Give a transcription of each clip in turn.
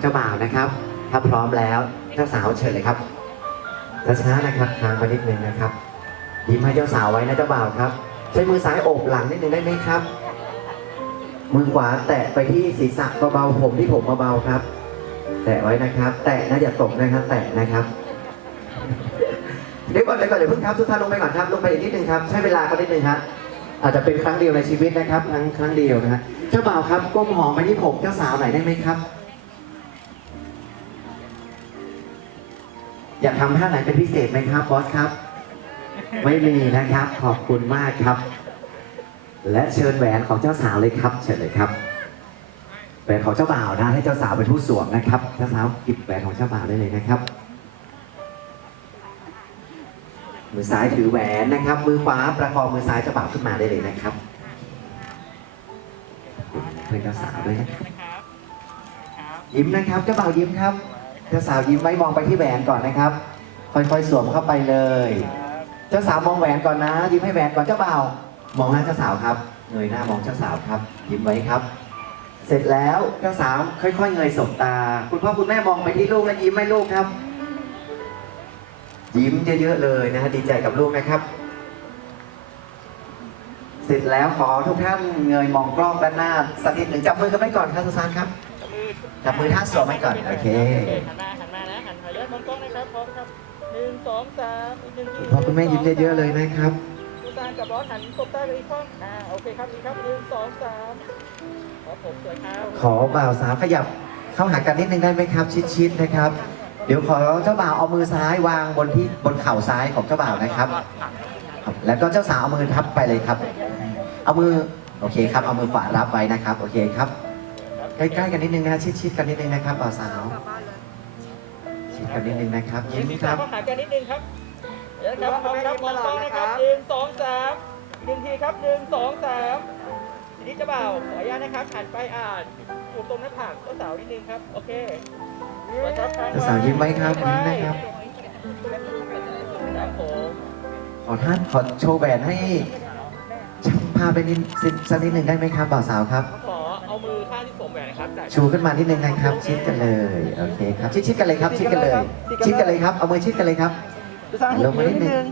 เจ้าบ่าวนะครับ ถ้าพร้อมแล้วเจ้าสาวเชิญเลยครับช้าๆนะครับทางมานิดนึงนะครับยิ้มให้เจ้าสาวไว้นะเจ้าบ่าวครับ ใช้มือซ้ายโอบหลังนิดนึงได้ไหมครับ มือขวาแตะไปที่ศีรษะเบาๆผมที่ผมเบาๆครับ แตะไว้นะครับ แตะนะอย่าตกนะครับ แตะนะครับเดี๋ยวก่อนเดี๋ยวก่อนเดี๋ยวเพิ่งครับทุกท่านลงไปก่อนครับลงไปอีกนิดนึงครับใช้เวลาก็นิดนึงครับอาจจะเป็นครั้งเดียวในชีวิตนะครับ ครั้งครั้งเดียวนะฮะเจ้าบ่าวครับก้มหอมไปที่ผมเจ้าสาวหน่อยได้ไหมครับ อยากทำท่าไหนเป็นพิเศษไหมครับบอสครับ ไม่มีนะครับ ขอบคุณมากครับ และเชิญแหวนของเจ้าสาวเลยครับ เชิญเลยครับแหวนของเจ้าบ่าวนะให้เจ้าสาวเป็นผู้สวมนะครับเจ้าสาวหยิบแหวนของเจ้าบ่าวได้เลยนะครับมือซ้ายถือแหวนนะครับ มือขวาประคองมือซ้ายเจ้าบ่าวขึ้นมาได้เลยนะครับเพื่อนเจ้าสาวด้วยนะครับนะครับครับยิ้มนะครับเจ้าบ่าวยิ้มครับ เจ้าสาวยิ้มไว้มองไปที่แหวนก่อนนะครับ ค่อยๆสวมเข้าไปเลย เจ้าสาวมองแหวนก่อนนะ ยิ้มให้แหวนก่อนเจ้าบ่าวมองหน้าเจ้าสาวครับเงยหน้ามองเจ้าสาวครับ ยิ้มไว้ครับ เสร็จแล้วเจ้าสาวค่อยๆเงยสบตา คุณพ่อคุณแม่มองไปที่ลูกและยิ้มให้ลูกครับ ยิ้มเยอะๆเลยนะฮะดีใจกับลูกนะครับ เสร็จแล้วขอทุกท่านเงยมองกล้องด้านหน้าสักนิดหนึ่งจับมือกันไว้ก่อนครับสุสานครับ จับมือท่าสวมไว้ก่อน โอเคหันหน้าหันหน้านะหันหันเยอะมองกล้องนะครับพร้อมครับหนึ่งสองสามอีกหนึ่งทีคุณพ่อคุณแม่ยิ้มเยอะๆเลยนะครับดูตากับบอสหันตบตาไปอีกข้างอ่าโอเคครับดีครับหนึ่งสองสามครับผมสวยครับขอบ่าวสาวขยับเข้าหากันนิดนึงได้ไหมครับ ชิดๆนะครับ เดี๋ยวขอเจ้าบ่าวเอามือซ้ายวางบนที่บนเข่าซ้ายของเจ้าบ่าวนะครับครับแล้วก็เจ้าสาวเอามือทับไปเลยครับ เอามือโอเคครับ เอามือขวารับไว้นะครับ โอเคครับ ใกล้ๆกันนิดนึงนะชิดๆกันนิดนึงนะครับบ่าวสาวชิดกันนิดนึงนะครับยิ้ยิ้มมคครัรับบเข้าหากันนิดนึงครับเดี๋ยวนะครับพร้อมครับมองกล้องนะครับหนึ่งสองสามหนึ่งทีครับหนึ่งสองสามทีนี้เจะเบ่าวขออนุญาตนะครับหันไปอ่านถูกตรงหน้าผากเจ้าสาวนิดนึงครับ โอเคสวยครับค้งเจ้าสาวยิ้มไว้ครับยิ้มนะครับ ครับผมขอท่านขอโชว์แหวนให้ช่างภาพไปนิดสักนิดหนึ่งได้ไหมครับบ่าวสาวครับขอเอา มือข้างที่สวมแหวนนะครับแต่ชูขึ้นมานิดนึงนะครับ ชิดกันเลยโอเคครับชิดชิดๆกันเลยครับชิดกันเลยชิดกันเลยครับเอามือชิดกันเลยครับลงมานิดนึง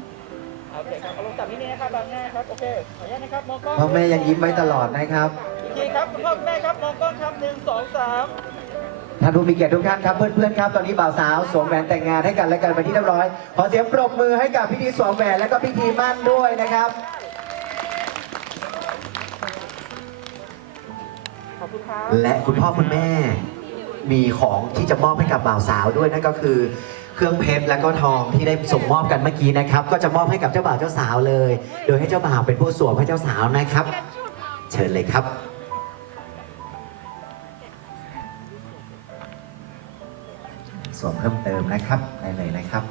โอเคครับเอาลงต่ำนิดนึงนะครับบางหน้าครับโอเคขออนุญาตนะครับมองกล้องพ่อแม่ยังยิ้มไว้ตลอดนะครับอีกทีครับคุณพ่อคุณแม่ครับมองกล้องครับหนึ่งสองสามท่านผู้มีเกียรติทุกท่านครับเพื่อนๆครับตอนนี้บ่าวสาวสวมแหวนแต่งงานให้กันและกันไปนที่เรียบร้อย ขอเสียงปรบมือให้กับพิธีสวมแหวนและก็พิธีมั่นด้วยนะครับ ขอบคุณครับ และคุณพ่อคุณแม่มีของที่จะมอบให้กับบ่าวสาวด้วยนั่นก็คือ เครื่องเพชรและก็ทองที่ได้ส่งมอบกันเมื่อกี้นะครับ ก็จะมอบให้กับเจ้าบ่าวเจ้าสาวเลย โดยให้เจ้าบ่าวเป็นผู้สวมให้เจ้าสาวนะครับ เชิญเลยครับ สวมเพิ่มเติมนะครับได้เลยนะครับ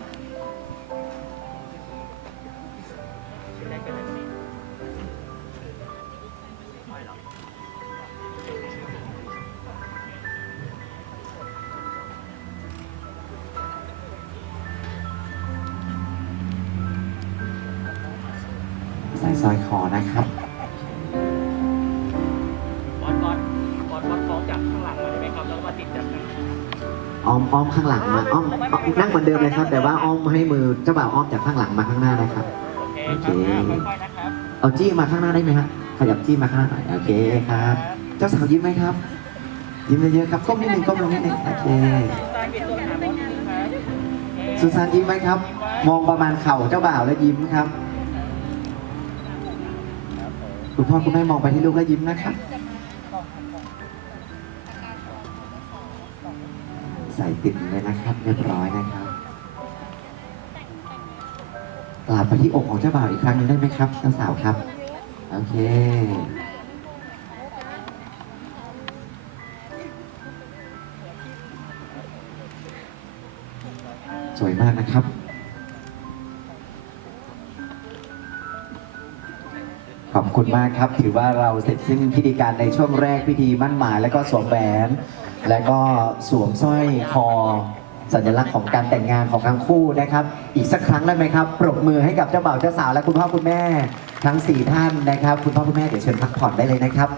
ใส่สร้อยคอนะครับ บอสบอสบอสบอสคล้องจากข้างหลังมาได้ไหมครับ แล้วก็มาติดจากข้างอ้อมอ้อมข้างหลังมาอ้อมอ้อมนั่งเหมือนเดิมเลยครับ แต่ว่าอ้อมให้มือเจ้าบ่าวอ้อมจากข้างหลังมาข้างหน้านะครับ โอเคครับอ่าค่อยๆนะครับเอาจี้มาข้างหน้าได้ไหมครับขยับจี้มาข้างหน้าหน่อยโอเคครับ เจ้าสาวยิ้มไหมครับ ยิ้มเยอะๆครับก้มนิดนึงก้มลงนิดนึงโอเคตาเปลี่ยนตัวหาบอสนิดนึงครับโอเคสุสานยิ้มไหมครับ มองประมาณเข่าเจ้าบ่าวแล้วยิ้มครับ คุณพ่อคุณแม่มองไปที่ลูกแล้วยิ้มนะครับใส่ติดเลยนะครับเรียบร้อยนะครับกลับไปที่อกของเจ้าบ่าวอีกครั้งหนึงได้ไหมครับเจ้าสาวครับ โอเค สวยมากนะครับ ขอบคุณมากครับ ถือว่าเราเสร็จสิ้นพิธีการในช่วงแรกพิธีมั่นหมาย แล้วก็สวมแหวน และก็สวมสร้อยคอ สัญลักษณ์ของการแต่งงานของทั้งคู่นะครับ อีกสักครั้งได้ไหมครับ ปรบมือให้กับเจ้าบ่าวเจ้าสาวและคุณพ่อคุณแม่ ทั้งสี่ท่านนะครับ คุณพ่อคุณแม่เดี๋ยวเชิญพักผ่อนได้เลยนะครับ